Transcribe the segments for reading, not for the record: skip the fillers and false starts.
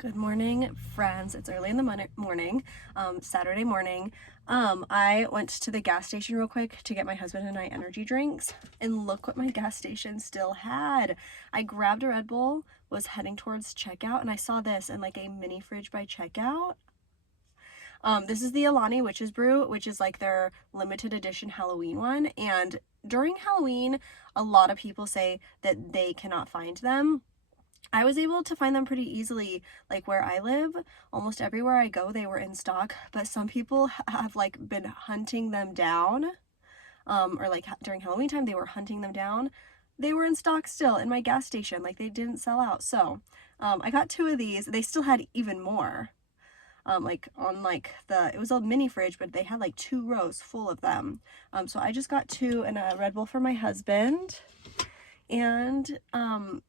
Good morning, friends. It's early in the morning, Saturday morning. I went to the gas station real quick to get my husband and I energy drinks, and look what my gas station still had. I grabbed a Red Bull, was heading towards checkout, and I saw this in like a mini fridge by checkout. This is the Alani Witch's Brew, which is like their limited edition Halloween one, and during Halloween, a lot of people say that they cannot find them. I was able to find them pretty easily, like where I live. Almost everywhere I go, they were in stock, but some people have like been hunting them down, or like during Halloween time, they were hunting them down. They were in stock still in my gas station, like they didn't sell out. So, I got two of these. They still had even more. Like on like it was a mini fridge, but they had like 2 rows full of them. So I just got two and a Red Bull for my husband. And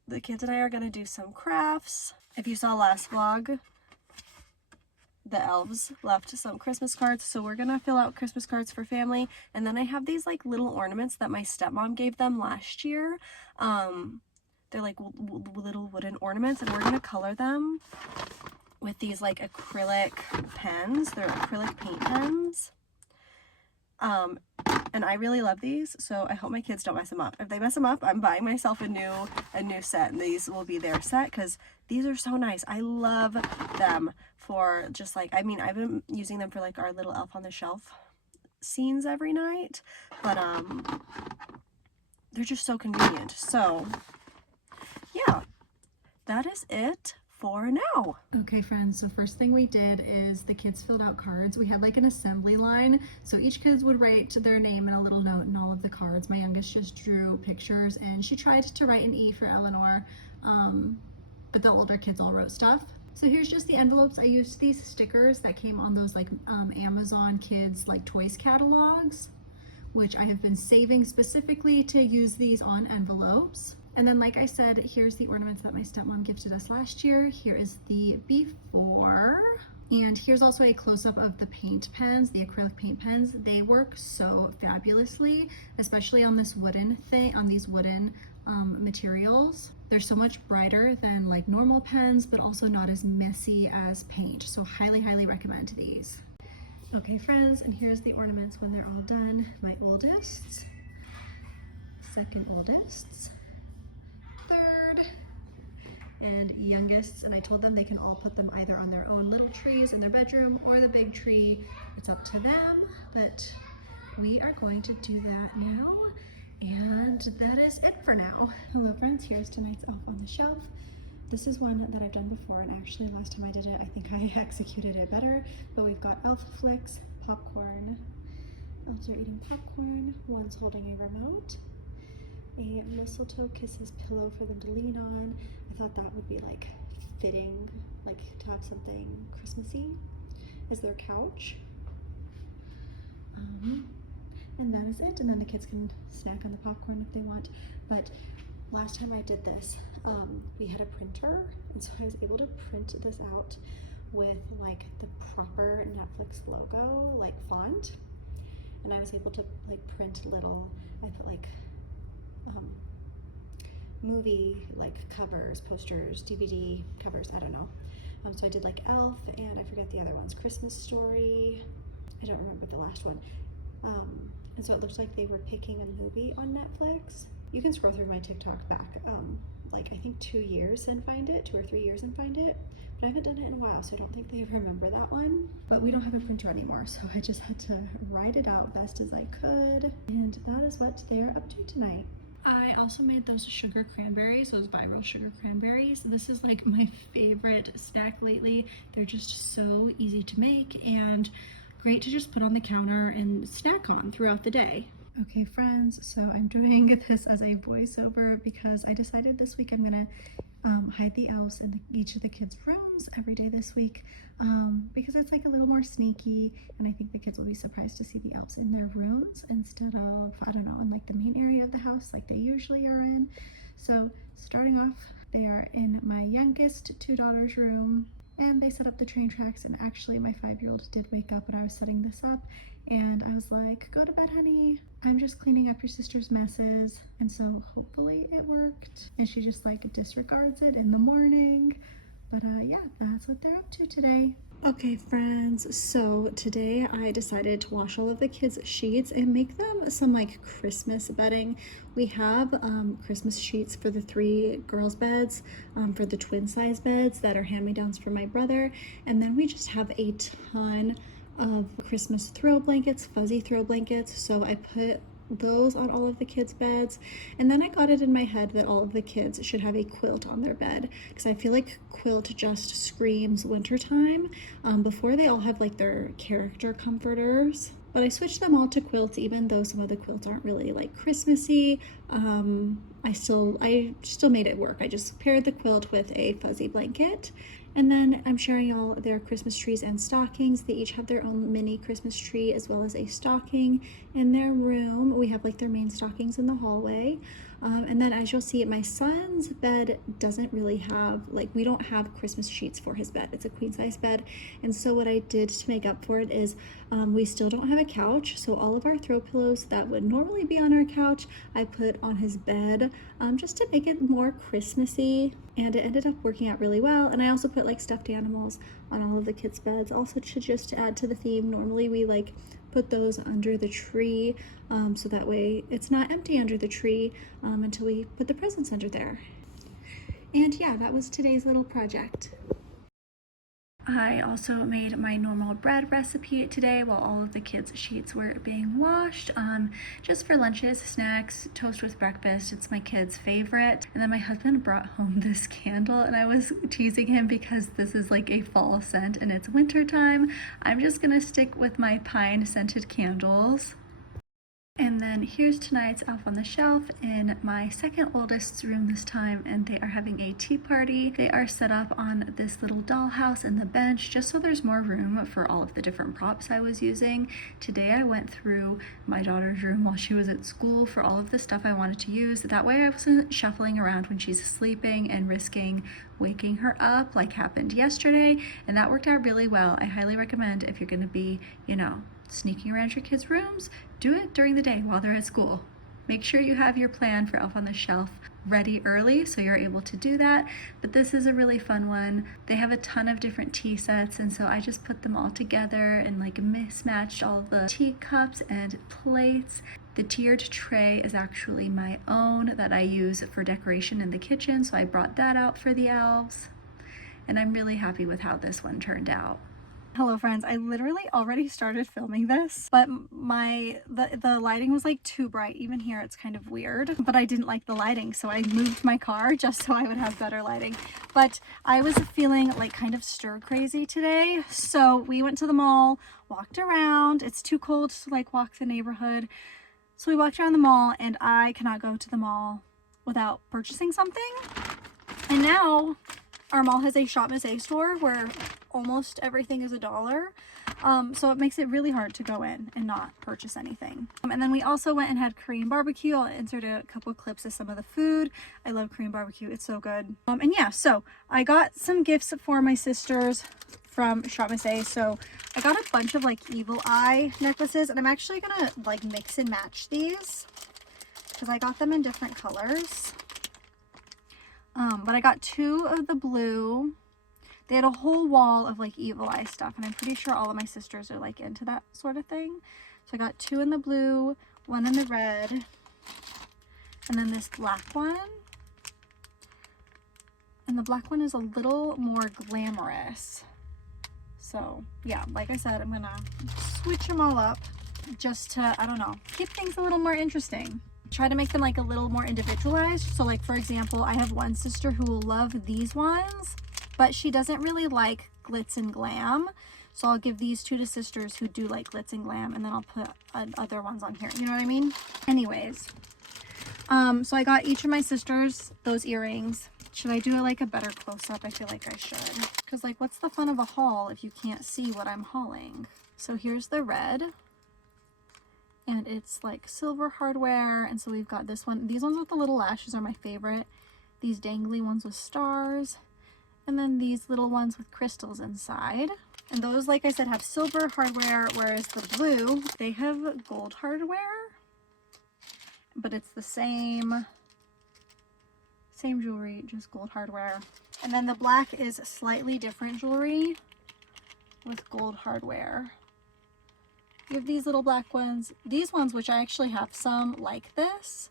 the kids and I are gonna do some crafts. If you saw last vlog, the elves left some Christmas cards, so we're gonna fill out Christmas cards for family. And then I have these like little ornaments that my stepmom gave them last year. They're like little wooden ornaments, and we're gonna color them with these like acrylic pens. They're acrylic paint pens. And I really love these, so I hope my kids don't mess them up. If they mess them up, I'm buying myself a new set, and these will be their set because these are so nice. I love them for just like, I mean, I've been using them for like our little elf on the shelf scenes every night, but they're just so convenient. So yeah, that is it for now. Okay friends, so first thing we did is the kids filled out cards. We had like an assembly line, so each kid would write their name and a little note in all of the cards. My youngest just drew pictures and she tried to write an E for Eleanor, but the older kids all wrote stuff. So here's just the envelopes. I used these stickers that came on those like Amazon Kids like toys catalogs, which I have been saving specifically to use these on envelopes. And then, like I said, here's the ornaments that my stepmom gifted us last year. Here is the before. And here's also a close-up of the paint pens, the acrylic paint pens. They work so fabulously, especially on this wooden thing, on these wooden materials. They're so much brighter than like normal pens, but also not as messy as paint. So highly, highly recommend these. Okay friends, and here's the ornaments when they're all done. My oldest, second oldest, third, and youngest, and I told them they can all put them either on their own little trees in their bedroom or the big tree. It's up to them, but we are going to do that now, and that is it for now. Hello friends, here's tonight's elf on the shelf. This is one that I've done before, and actually last time I did it, I think I executed it better, but we've got elf flicks, popcorn. Elves are eating popcorn, one's holding a remote, a mistletoe kisses pillow for them to lean on. I thought that would be like fitting, like to have something Christmassy as their couch. And that is it, and then the kids can snack on the popcorn if they want. But last time I did this, we had a printer, and so I was able to print this out with like the proper Netflix logo, like font, and I was able to like print little, I put like movie like covers, posters, DVD covers, I don't know. So I did like Elf, and I forget the other ones, Christmas Story, I don't remember the last one. And so it looked like they were picking a movie on Netflix. You can scroll through my TikTok back, like I think 2 years and find it, 2 or 3 years and find it. But I haven't done it in a while, so I don't think they remember that one. But we don't have a printer anymore, so I just had to write it out best as I could. And that is what they're up to tonight. I also made those sugar cranberries, those viral sugar cranberries. This is like my favorite snack lately. They're just so easy to make and great to just put on the counter and snack on throughout the day. Okay friends, so I'm doing this as a voiceover because I decided this week I'm gonna hide the elves in each of the kids' rooms every day this week, because it's like a little more sneaky, and I think the kids will be surprised to see the elves in their rooms instead of, I don't know, in like the main area of the house like they usually are in. So starting off, they are in my youngest two daughters' room, and they set up the train tracks, and actually my 5-year-old did wake up when I was setting this up, and I was like, go to bed honey, I'm just cleaning up your sister's messes. And so hopefully it worked, and she just like disregards it in the morning, But yeah, that's what they're up to today. Okay, friends, so today I decided to wash all of the kids' sheets and make them some like Christmas bedding. We have Christmas sheets for the 3 girls' beds, for the twin size beds that are hand-me-downs for my brother, and then we just have a ton of Christmas throw blankets, fuzzy throw blankets. So I put those on all of the kids' beds, and then I got it in my head that all of the kids should have a quilt on their bed because I feel like quilt just screams wintertime. Before they all have like their character comforters, but I switched them all to quilts even though some of the quilts aren't really like Christmassy. I still made it work. I just paired the quilt with a fuzzy blanket. And then I'm sharing all their Christmas trees and stockings. They each have their own mini Christmas tree as well as a stocking in their room. We have like their main stockings in the hallway. And then as you'll see, my son's bed doesn't really have, like, we don't have Christmas sheets for his bed. It's a queen size bed. And so what I did to make up for it is we still don't have a couch. So all of our throw pillows that would normally be on our couch, I put on his bed just to make it more Christmassy. And it ended up working out really well. And I also put like stuffed animals on all of the kids' beds, also to add to the theme. Normally we like put those under the tree, so that way it's not empty under the tree until we put the presents under there. And yeah, that was today's little project. I also made my normal bread recipe today while all of the kids' sheets were being washed, just for lunches, snacks, toast with breakfast. It's my kids' favorite. And then my husband brought home this candle, and I was teasing him because this is like a fall scent and it's winter time. I'm just gonna stick with my pine scented candles. And then here's tonight's Elf on the Shelf in my second oldest's room this time, and they are having a tea party. They are set up on this little dollhouse and the bench just so there's more room for all of the different props I was using. Today I went through my daughter's room while she was at school for all of the stuff I wanted to use. That way I wasn't shuffling around when she's sleeping and risking waking her up like happened yesterday, and that worked out really well. I highly recommend if you're gonna be, sneaking around your kids' rooms, do it during the day while they're at school. Make sure you have your plan for Elf on the Shelf ready early so you're able to do that. But this is a really fun one. They have a ton of different tea sets, and so I just put them all together and like mismatched all the teacups and plates. The tiered tray is actually my own that I use for decoration in the kitchen, so I brought that out for the elves. And I'm really happy with how this one turned out. Hello friends, I literally already started filming this, but the lighting was like too bright. Even here it's kind of weird, but I didn't like the lighting, so I moved my car just so I would have better lighting. But I was feeling like kind of stir crazy today, so we went to the mall, walked around. It's too cold to like walk the neighborhood, so we walked around the mall, and I cannot go to the mall without purchasing something. And now our mall has a Shop Miss A store where almost everything is $1. So it makes it really hard to go in and not purchase anything. And then we also went and had Korean barbecue. I'll insert a couple clips of some of the food. I love Korean barbecue. It's so good. And yeah, so I got some gifts for my sisters from Shop Miss A. So I got a bunch of like evil eye necklaces, and I'm actually gonna like mix and match these because I got them in different colors. But I got 2 of the blue. They had a whole wall of like evil eye stuff, and I'm pretty sure all of my sisters are like into that sort of thing. So I got 2 in the blue, 1 in the red, and then this black one. And the black one is a little more glamorous. So yeah, like I said, I'm gonna switch them all up just to, I don't know, keep things a little more interesting. Try to make them like a little more individualized. So like, for example, I have one sister who will love these ones, but she doesn't really like glitz and glam. So I'll give these 2 to sisters who do like glitz and glam, and then I'll put other ones on here. You know what I mean? Anyways, so I got each of my sisters those earrings. Should I do like a better close-up? I feel like I should. Because like, what's the fun of a haul if you can't see what I'm hauling? So here's the red. And it's like silver hardware. And so we've got this one. These ones with the little lashes are my favorite. These dangly ones with stars. And then these little ones with crystals inside. And those, like I said, have silver hardware, whereas the blue, they have gold hardware. But it's the same same jewelry, just gold hardware. And then the black is slightly different jewelry with gold hardware. You have these little black ones. These ones, which I actually have some like this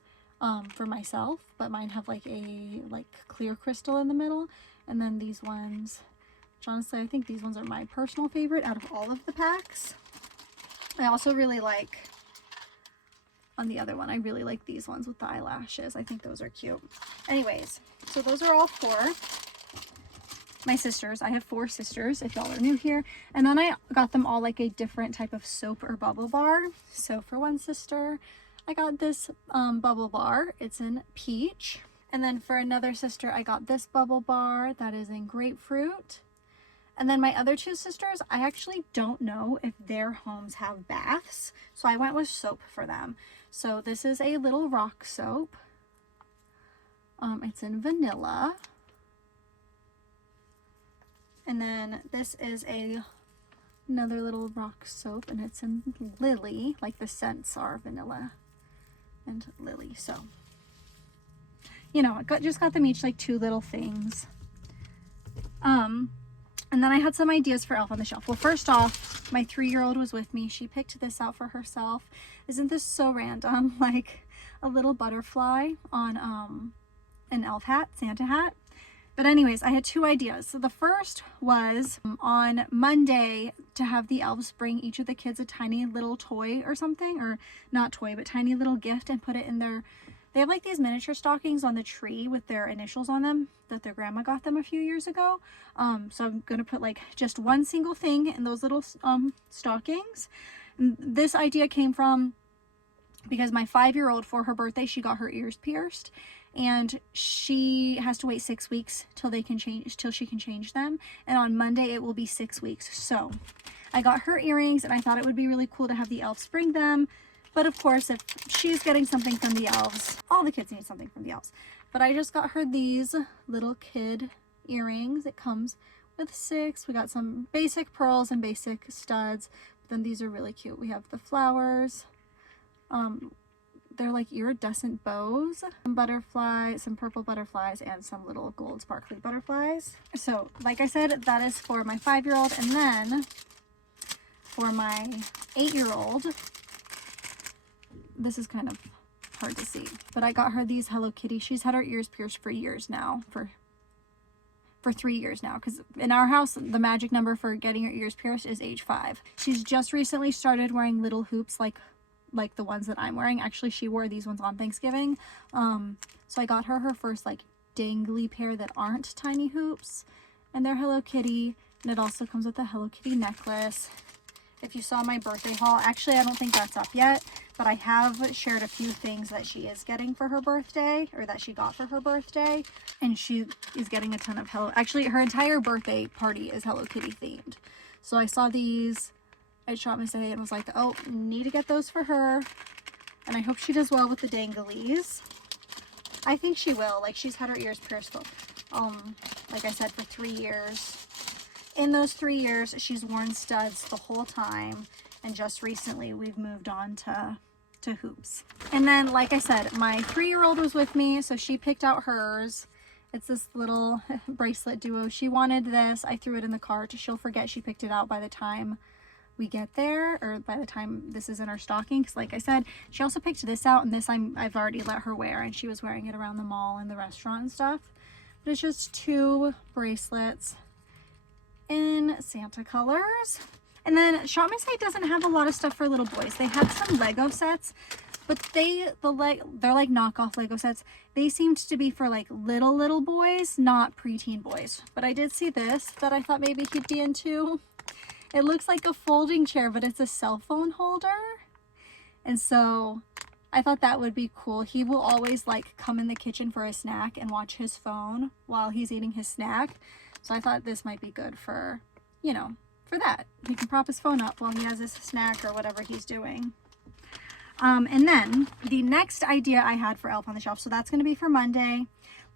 for myself, but mine have like a clear crystal in the middle. And then these ones, which honestly I think these ones are my personal favorite out of all of the packs. I also really like, on the other one, I really like these ones with the eyelashes. I think those are cute. Anyways, so those are all for my sisters. I have 4 sisters, if y'all are new here. And then I got them all like a different type of soap or bubble bar. So for one sister, I got this bubble bar. It's in peach. And then for another sister, I got this bubble bar that is in grapefruit. And then my other 2 sisters, I actually don't know if their homes have baths. So I went with soap for them. So this is a little rock soap. It's in vanilla. And then this is another little rock soap, and it's in lily, like the scents are vanilla and lily. So, you know, I just got them each like 2 little things. And then I had some ideas for Elf on the Shelf. Well, first off, my 3-year-old was with me. She picked this out for herself. Isn't this so random? Like a little butterfly on an elf hat, Santa hat. But anyways, I had 2 ideas. So the first was on Monday to have the elves bring each of the kids a tiny little toy or something, or not toy, but tiny little gift, and put it in their, they have like these miniature stockings on the tree with their initials on them that their grandma got them a few years ago. So I'm going to put like just one single thing in those little stockings. And this idea came from because my 5-year-old, for her birthday, she got her ears pierced. And she has to wait 6 weeks till she can change them. And on Monday it will be 6 weeks. So I got her earrings, and I thought it would be really cool to have the elves bring them. But of course, if she's getting something from the elves, all the kids need something from the elves. But I just got her these little kid earrings. It comes with 6. We got some basic pearls and basic studs. But then these are really cute. We have the flowers. They're like iridescent bows, some butterflies, some purple butterflies, and some little gold sparkly butterflies. So like I said, that is for my 5-year-old. And then for my 8-year-old, this is kind of hard to see, but I got her these Hello Kitty. She's had her ears pierced for years now, for 3 years now, because in our house the magic number for getting her ears pierced is age 5. She's just recently started wearing little hoops like the ones that I'm wearing. Actually, she wore these ones on Thanksgiving. So I got her first like dangly pair that aren't tiny hoops, and they're Hello Kitty. And it also comes with a Hello Kitty necklace. If you saw my birthday haul, actually I don't think that's up yet, but I have shared a few things that she is getting for her birthday, or that she got for her birthday. And she is getting a ton of actually her entire birthday party is Hello Kitty themed. So I saw these at Shop Miss A and was like, oh, need to get those for her. And I hope she does well with the danglies. I think she will. Like, she's had her ears pierced, like I said, for 3 years. In those 3 years, she's worn studs the whole time. And just recently, we've moved on to hoops. And then, like I said, my 3-year-old was with me, so she picked out hers. It's this little bracelet duo. She wanted this. I threw it in the cart. She'll forget she picked it out by the time we get there, or by the time this is in our stocking, because like I said, she also picked this out, and this I've already let her wear, and she was wearing it around the mall and the restaurant and stuff. But it's just 2 bracelets in Santa colors. And then Shop Miss A doesn't have a lot of stuff for little boys. They had some Lego sets, but they're like knockoff Lego sets. They seemed to be for like little boys, not preteen boys. But I did see this that I thought maybe he'd be into. It looks like a folding chair, but it's a cell phone holder. And so I thought that would be cool. He will always like come in the kitchen for a snack and watch his phone while he's eating his snack. So I thought this might be good for, you know, for that. He can prop his phone up while he has his snack or whatever he's doing. And then the next idea I had for Elf on the Shelf, so that's going to be for Monday.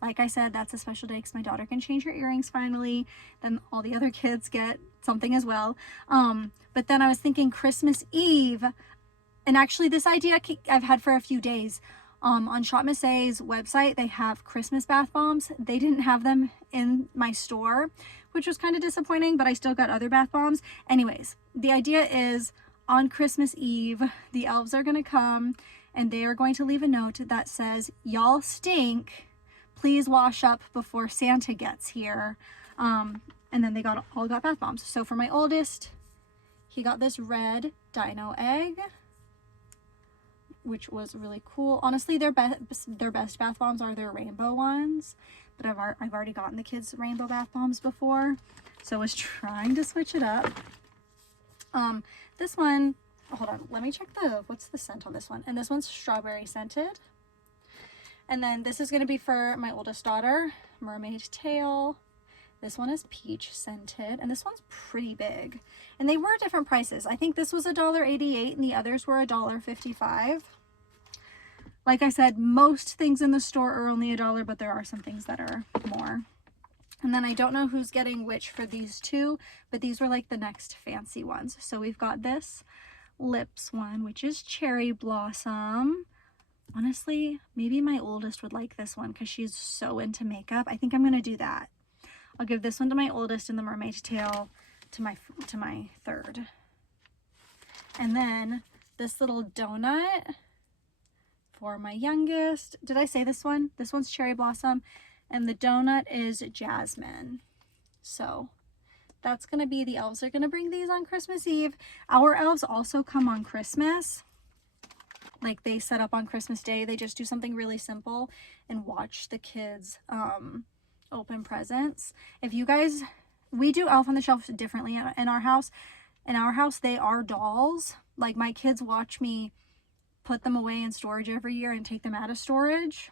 Like I said, that's a special day because my daughter can change her earrings finally. Then all the other kids get something as well. But then I was thinking Christmas Eve, and actually this idea I've had for a few days. On Shop Miss A's website, they have Christmas bath bombs. They didn't have them in my store, which was kind of disappointing, but I still got other bath bombs. Anyways, the idea is on Christmas Eve, the elves are going to come and they are going to leave a note that says, "Y'all stink. Please wash up before Santa gets here." And then they all got bath bombs. So for my oldest, he got this red dino egg, which was really cool. Honestly, their best bath bombs are their rainbow ones, but I've already gotten the kids rainbow bath bombs before, so I was trying to switch it up. This one, hold on, let me check what's the scent on this one. And this one's strawberry scented. And then this is going to be for my oldest daughter, mermaid tail. This one is peach scented, and this one's pretty big. And they were different prices. I think this was $1.88 and the others were $1.55. Like I said, most things in the store are only $1, but there are some things that are more. And then I don't know who's getting which for these two, but these were like the next fancy ones. So we've got this lips one, which is cherry blossom. Honestly, maybe my oldest would like this one because she's so into makeup. I think I'm going to do that. I'll give this one to my oldest and the mermaid tail to my third. And then this little donut for my youngest. Did I say this one? This one's cherry blossom and the donut is jasmine. So that's going to be, the elves are going to bring these on Christmas Eve. Our elves also come on Christmas. Like they set up on Christmas Day. They just do something really simple and watch the kids open presents. If you guys, we do Elf on the Shelf differently in our house. In our house, they are dolls. Like my kids watch me put them away in storage every year and take them out of storage.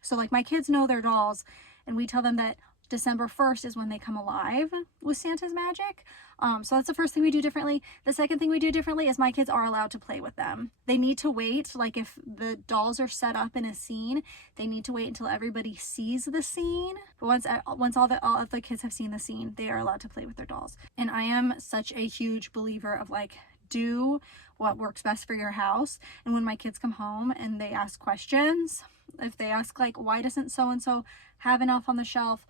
So like my kids know they're dolls, and we tell them that December 1st is when they come alive with Santa's magic. So that's the first thing we do differently. The second thing we do differently is my kids are allowed to play with them. They need to wait, like if the dolls are set up in a scene, they need to wait until everybody sees the scene. But once all of the kids have seen the scene, they are allowed to play with their dolls. And I am such a huge believer of like, do what works best for your house. And when my kids come home and they ask questions, if they ask like, why doesn't so-and-so have an elf on the shelf?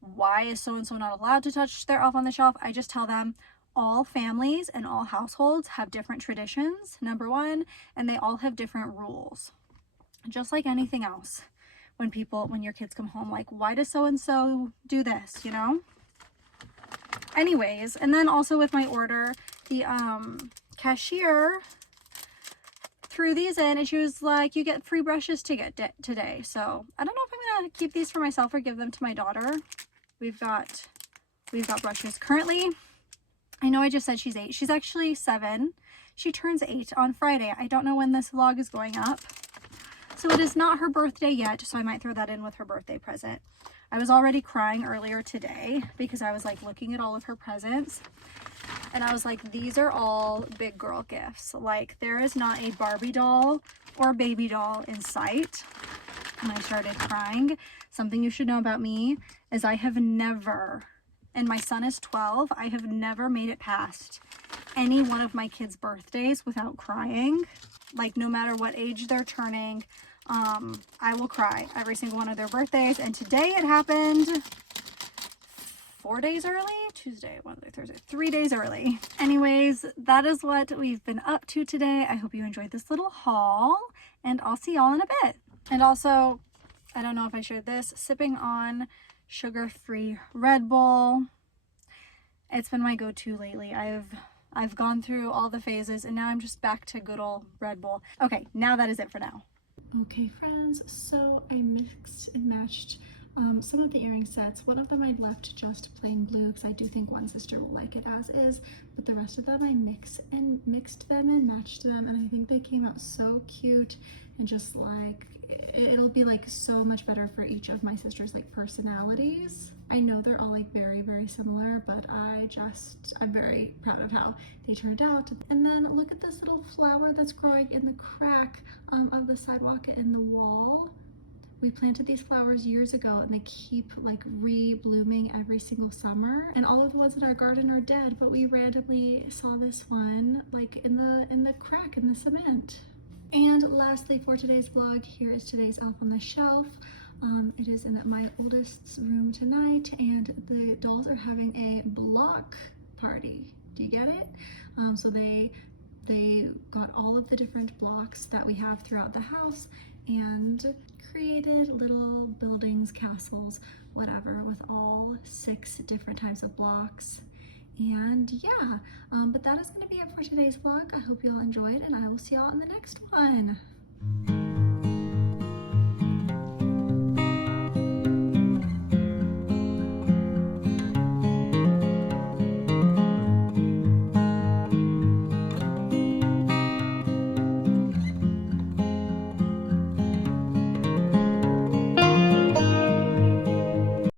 Why is so-and-so not allowed to touch their elf on the shelf? I just tell them all families and all households have different traditions, number one, and they all have different rules. Just like anything else. When your kids come home, like, why does so-and-so do this, you know? Anyways, and then also with my order, the cashier threw these in and she was like, you get free brushes today. So I don't know if I'm gonna keep these for myself or give them to my daughter. We've got brushes. Currently, I know I just said she's 8. She's actually 7. She turns 8 on Friday. I don't know when this vlog is going up. So it is not her birthday yet, so I might throw that in with her birthday present. I was already crying earlier today because I was like looking at all of her presents. And I was like, these are all big girl gifts. Like there is not a Barbie doll or baby doll in sight. And I started crying. Something you should know about me is I have never, and my son is 12, I have never made it past any one of my kids' birthdays without crying. Like no matter what age they're turning, I will cry every single one of their birthdays. And today it happened 4 days early. Tuesday, Wednesday, Thursday, 3 days early. Anyways, that is what we've been up to today. I hope you enjoyed this little haul, and I'll see y'all in a bit. And also, I don't know if I shared this, sipping on sugar-free Red Bull. It's been my go-to lately. I've gone through all the phases and now I'm just back to good old Red Bull. Okay, now that is it for now. Okay friends, so I mixed and matched some of the earring sets. One of them I left just plain blue because I do think one sister will like it as is, but the rest of them I mixed them and matched them, and I think they came out so cute, and just like it'll be like so much better for each of my sisters' like personalities. I know they're all like very similar, but I'm very proud of how they turned out. And then look at this little flower that's growing in the crack of the sidewalk in the wall. We planted these flowers years ago and they keep like re-blooming every single summer. And all of the ones in our garden are dead, but we randomly saw this one like in the crack in the cement. And lastly for today's vlog, here is today's elf on the shelf. It is in my oldest's room tonight, and the dolls are having a block party. Do you get it? So they got all of the different blocks that we have throughout the house and created little buildings, castles, whatever, with all 6 different types of blocks. And yeah, but that is going to be it for today's vlog. I hope you all enjoyed, and I will see y'all in the next one.